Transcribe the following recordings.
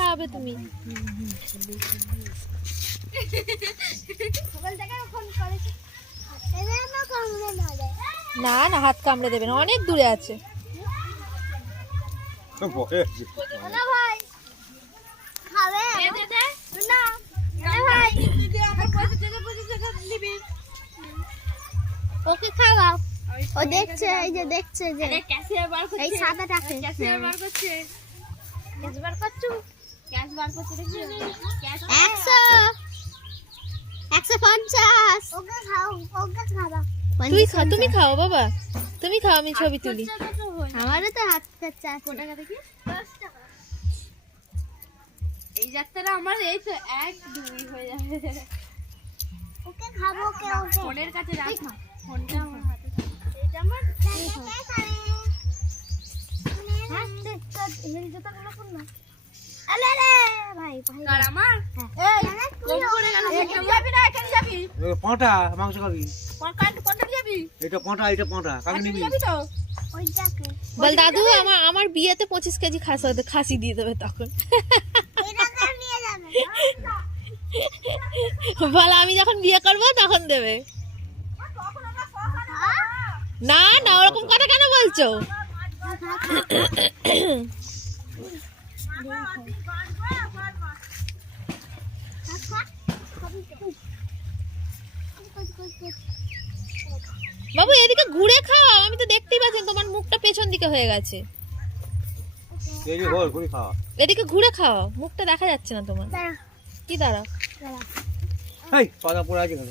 খাওয়াবে তুমি। না না হাত কামড়ে দেবে না অনেক দূরে আছে। ওকে খাওয়াও। ও দেখছে এই যে দেখছে যে ক্যাশিয়ার বার করছে। এই সাদাটাকে ক্যাশিয়ার বার করছে। ক্যাশ বার করছ? ক্যাশ বার ক্যাশ ওকে খাও ওকে খাওয়া তুই খা তুমি খাও বাবা। তুমি খাও আমি ছবি তুলি। আমারও তো হাত খরচা আছে। টাকা। দেখি এই যাত্রাটা আমার এই তো এক দুই হয়ে যাবে। ওকে খাব ওকে ওকে। ফোনের কাছে রাখ ফোনটা আমার হাতে এটা আমার হ্যাঁ? হিল জুতাগুলো কোন না। পাঁটা মাংস খাবি? কোন কোনটা যাবি এটা পাঁটা এটা পাঁটা কাকে নিবি? যাবি তো? ওইটাকে বল দাদু আমার আমার বিয়েতে পঁচিশ কেজি খাসি খাসি দিয়ে দেবে তখন। এটাকে নিয়ে যাবে বল আমি যখন বিয়ে করব তখন দেবে। না না ওরকম কথা কেন বলছো? বাবু এদিকে ঘুরে খাও আমি তো দেখতেই পাচ্ছি তোমার মুখটা পেছন দিকে হয়ে গেছে। এদিকে ঘুরে খাও মুখটা দেখা যাচ্ছে না তোমার। কি দাঁড়া? দাঁড়া এই পাতা পড়ে আছে কেন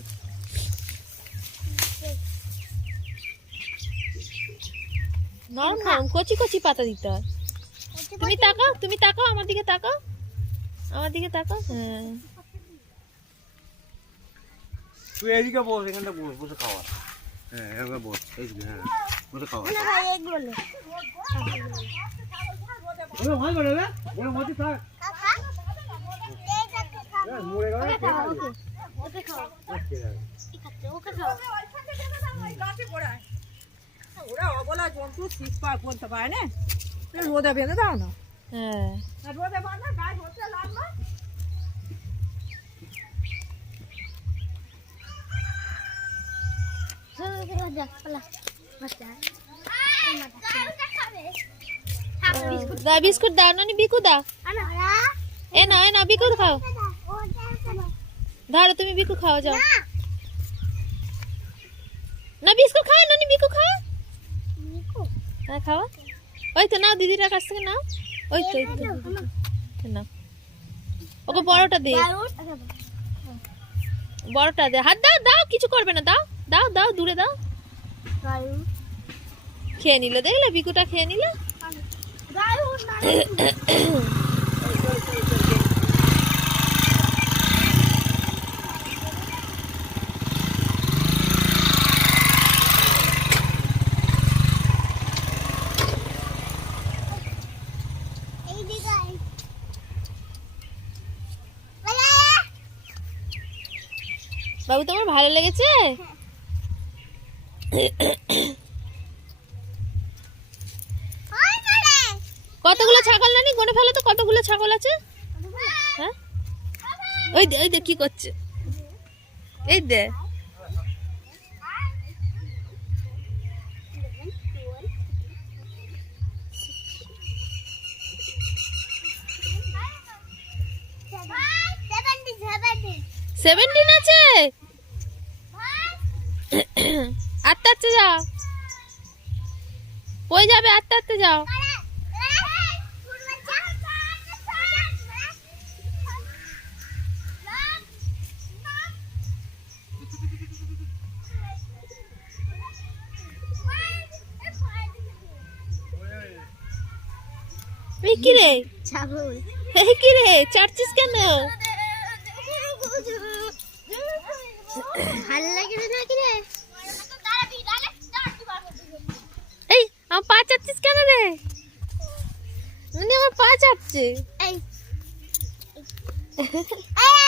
নরম নরম কচি কচি পাতা দিতে হয়। তুমি তাকাও তুমি তাকাও আমার দিকে তাকাও। আমার দিকে তাকাও হ্যাঁ। তুই এদিকে বস এখানটা বস বসে খাওয়া। হ্যাঁ বস এইদিকে হ্যাঁ বসে খাওয়া। না ভাই এগুলো নে। ওরে অবলা জন্তু শীত করতে পারে না। রোদে বেঁধে দাও না। হ্যাঁ। রোদে বাঁধা দা বিস্কুট দাও নানি বিকু দাও। এ না এ না বিকু খাও। ধরো তুমি বিকু খাও যাও। না বিস্কুট খাও নানি বিকু খাও। হ্যাঁ খাওয়া ওই তো নাও দিদিটার কাছ থেকে নাও। ওই তো নাও। ওকে বড়টা দে। বড়টা দে। হাত দাও দাও, কিছু করবে না, দাও দাও দাও, দূরে দাও। খেয়ে নিল, দেখলে বিকুটা খেয়ে নিল গায়ু এই দিকে বলে বাবু, তোমার ভালো লেগেছে? কতগুলো ছাগল নানি? গনে ফেলে তো, কতগুলো ছাগল আছে? হ্যাঁ? ওই দে ওই দে, কি করছে? এই দে। সেভেন্টিন আছে? আটটা আটতে যাও। কই যাবে? আটটা আটতে যাও। এই কি রে? ছাগল এই কি রে? চাটছিস কেন? এই আমার পা চাটছিস কেন রে? আমার পা এই এই।